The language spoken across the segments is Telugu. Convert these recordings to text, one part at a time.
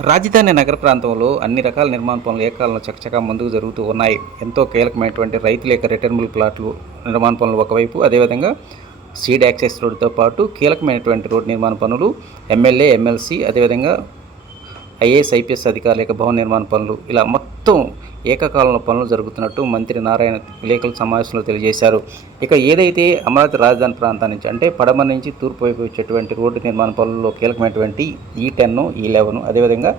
రాజధాని నగర ప్రాంతంలో అన్ని రకాల నిర్మాణ పనులు ఏకాలంలో చకచకా ముందుకు జరుగుతూ ఉన్నాయి. ఎంతో కీలకమైనటువంటి రైతుల యొక్క రిటర్నబుల్ ప్లాట్లు నిర్మాణ పనులు ఒకవైపు, అదేవిధంగా సీడ్ యాక్సెస్ రోడ్డుతో పాటు కీలకమైనటువంటి రోడ్డు నిర్మాణ పనులు, ఎమ్మెల్యే, ఎమ్మెల్సీ, అదేవిధంగా ఐఏఎస్, ఐపీఎస్ అధికారుల యొక్క భవన నిర్మాణ పనులు, ఇలా మొత్తం ఏకకాలంలో పనులు జరుగుతున్నట్టు మంత్రి నారాయణ విలేకరుల సమావేశంలో తెలియజేశారు. ఇక ఏదైతే అమరావతి రాజధాని ప్రాంతం నుంచి అంటే పడమర నుంచి తూర్పు వైపు వచ్చేటువంటి రోడ్డు నిర్మాణ పనుల్లో కీలకమైనటువంటి E10, E11, అదేవిధంగా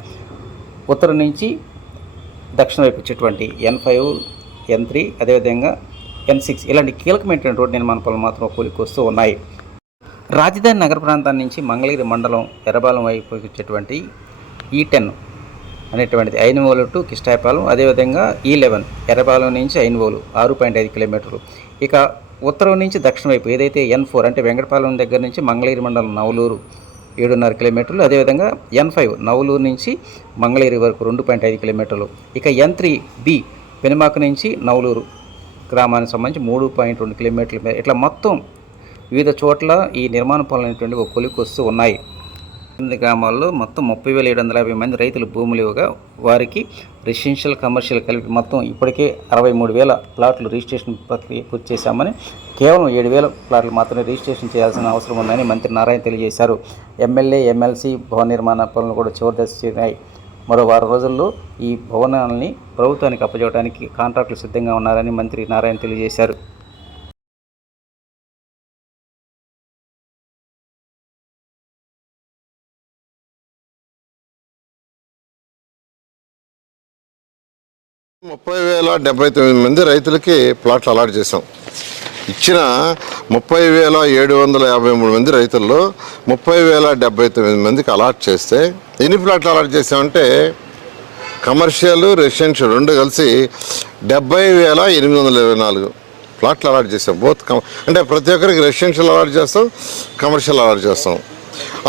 ఉత్తరం నుంచి దక్షిణ వైపు వచ్చేటువంటి N5, N3, అదేవిధంగా N6 ఇలాంటి కీలకమైనటువంటి రోడ్డు నిర్మాణ పనులు మాత్రం కూలికి వస్తూ ఉన్నాయి. రాజధాని నగర ప్రాంతం నుంచి మంగళగిరి మండలం ఎర్రబాలెం వైపు వచ్చేటువంటి E10 అనేటువంటిది ఐనవోలు టు కిష్టాయపాలెం, అదేవిధంగా E11 ఎర్రబాలెం నుంచి ఐనవోలు 6.5 కిలోమీటర్లు. ఇక ఉత్తరం నుంచి దక్షిణ వైపు ఏదైతే N4 అంటే వెంకటపాలెం దగ్గర నుంచి మంగళగిరి మండలం నవలూరు 7.5 కిలోమీటర్లు, అదేవిధంగా N5 నవలూరు నుంచి మంగళగిరి వరకు 2.5 కిలోమీటర్లు. ఇక N3B పెనుమాక నుంచి నవలూరు గ్రామానికి సంబంధించి 3.2 కిలోమీటర్ల. ఇట్లా మొత్తం వివిధ చోట్ల ఈ నిర్మాణ పనులు అనేటువంటి ఒక కొలికి వస్తూ ఉన్నాయి. గ్రామాల్లో మొత్తం 30,750 మంది రైతులు భూములు ఇవ్వగా వారికి రెసిడెన్షియల్, కమర్షియల్ కలిపి మొత్తం ఇప్పటికే 63,000 ప్లాట్లు రిజిస్ట్రేషన్ ప్రక్రియ పూర్తి చేశామని, కేవలం 7,000 ప్లాట్లు మాత్రమే రిజిస్ట్రేషన్ చేయాల్సిన అవసరం ఉందని మంత్రి నారాయణ తెలియజేశారు. ఎమ్మెల్యే, ఎమ్మెల్సీ భవన నిర్మాణ పనులు కూడా చివరి దశ చేరాయి. మరో వారం రోజుల్లో ఈ భవనాలని ప్రభుత్వానికి అప్పచెప్పడానికి కాంట్రాక్టులు సిద్ధంగా ఉన్నారని మంత్రి నారాయణ తెలియజేశారు. ముప్పై 30,079 మంది రైతులకి ప్లాట్లు అలాట్ చేసాం. ఇచ్చిన 30,753 మంది రైతుల్లో 30,079 మందికి అలాట్ చేస్తే ఎన్ని ప్లాట్లు అలాట్ చేసామంటే కమర్షియల్, రెసిడెన్షియల్ రెండు కలిసి 70,824 ప్లాట్లు అలాట్ చేసాం. అంటే ప్రతి ఒక్కరికి రెసిడెన్షియల్ అలాట్ చేస్తాం, కమర్షియల్ అలాట్ చేస్తాం.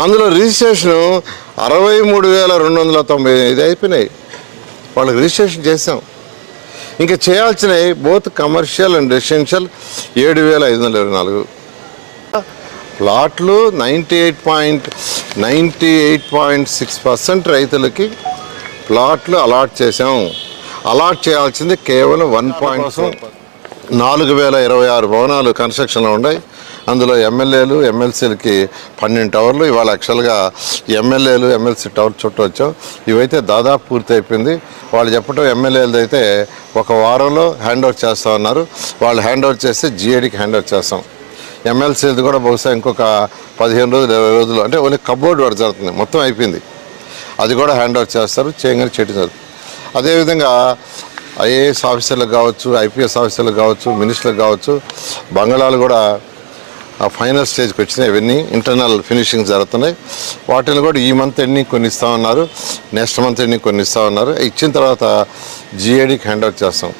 అందులో రిజిస్ట్రేషను 63,295 అయిపోయినాయి. వాళ్ళకి రిజిస్ట్రేషన్ చేసాం. ఇంకా చేయాల్సినవి బోత్ కమర్షియల్ అండ్ రెసిడెన్షియల్ 7,524 ప్లాట్లు. 98.6% రైతులకి ప్లాట్లు అలాట్ చేసాం. అలాట్ చేయాల్సింది కేవలం 4,026 భవనాలు కన్స్ట్రక్షన్లో ఉన్నాయి. అందులో ఎమ్మెల్యేలు, ఎమ్మెల్సీలకి 12 టవర్లు. ఇవాళ యాక్చువల్గా ఎమ్మెల్యేలు, ఎమ్మెల్సీ టవర్ చుట్టూ వచ్చాం. ఇవైతే దాదాపు పూర్తి అయిపోయింది. వాళ్ళు చెప్పడం ఎమ్మెల్యేలది అయితే ఒక వారంలో హ్యాండ్ ఓవర్ చేస్తా ఉన్నారు. వాళ్ళు హ్యాండ్ ఓవర్ చేస్తే GADకి హ్యాండ్ ఓవర్ చేస్తాం. ఎమ్మెల్సీలది కూడా బహుశా ఇంకొక 15 రోజులు, 20 రోజులు, అంటే ఓన్లీ కబోర్డ్ వర్క్ జరుగుతుంది, మొత్తం అయిపోయింది. అది కూడా హ్యాండ్ ఓవర్ చేస్తారు, చేయగానే చేయడం జరుగుతుంది. అదేవిధంగా IAS ఆఫీసర్లకు కావచ్చు, IPS ఆఫీసర్లకు కావచ్చు, మినిస్టర్లకు కావచ్చు బంగాళాలు కూడా ఆ ఫైనల్ స్టేజ్కి వచ్చినాయి. ఇవన్నీ ఇంటర్నల్ ఫినిషింగ్ జరుగుతున్నాయి. వాటిని కూడా ఈ మంత్ ఎండింగ్ కొన్ని ఇస్తూ ఉన్నారు, నెక్స్ట్ మంత్ ఎండింగ్ కొన్ని ఇస్తూ ఉన్నారు. ఇచ్చిన తర్వాత GADకి హ్యాండ్ ఓవర్ చేస్తాం.